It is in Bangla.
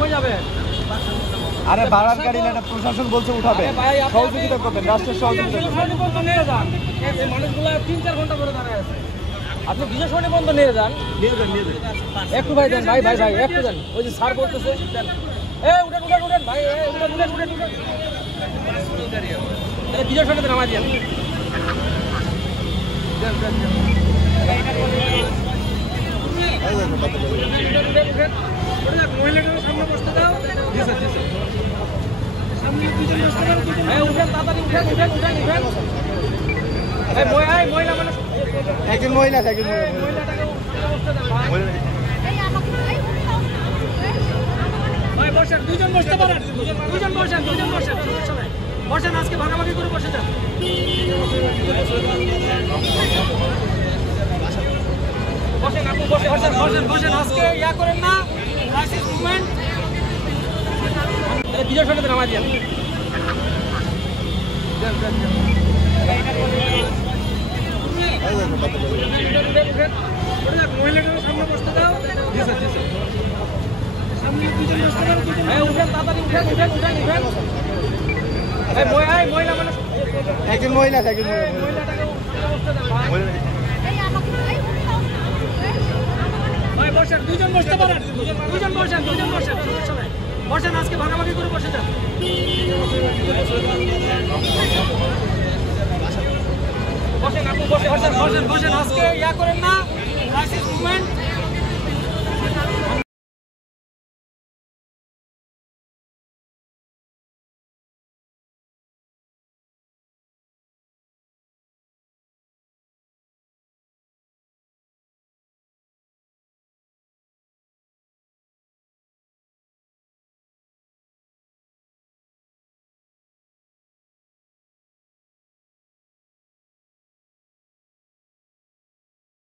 কই যাবে? আরে ভাড়ার গাড়ি না, প্রশাসন বলছে উঠাবে, সহযোগিতা করবেন, রাষ্ট্রের সহযোগিতা করবেন। নিয়ে যান, এই মানুষগুলো 3-4 ঘন্টা ধরে দাঁড়ায় আছে। আপনি বিশেষ বন্ধ নিয়ে যান, একটু ভাই দেন, ভাই ভাই ভাই একটু দেন। ওই যে স্যার বলতেছে দেন। উঠেন উঠেন উঠেন ভাই, উঠেন উঠেন উঠেন উঠেন। বিশেষ নামাই দিন। মহিলাটার সামনে বসতে দাও। উঠেন তাড়াতাড়ি, উঠেন উঠেন উঠেন উঠেন। মহিলা মানে একজন মহিলা, একজন মহিলাটাকে বসতে দেন ভাই। বসেন, দুজন বসতে পারেন, দুজন বসেন, দুজন বসেন, সমস্যা নাই। বসেন, আজকে ভাগাভাগি করে বসে যান। বসেন আপনি, বসেন বসেন বসেন বসেন। আজকে ইয়া করেন না, ক্রাইসিস মুভমেন্ট। বিজয় সঙ্গে নামাই দিন। মহিলাটার সামনে বসতে দাও। উঠেন তাড়াতাড়ি, উঠেন উঠেন উঠেন উঠেন। মহিলা মানে একজন মহিলা, একজন মহিলাটাকে বসতে দেন ভাই। বসেন, দুজন বসতে পারেন, দুজন বসেন, দুজন বসেন, সমস্যা নাই। বসেন, আজকে ভাগাভাগি করে বসে যান। বসেন আপনি, বসেন বসেন বসেন। আজকে ইয়া করেন না, ক্রাইসিস মুভমেন্ট।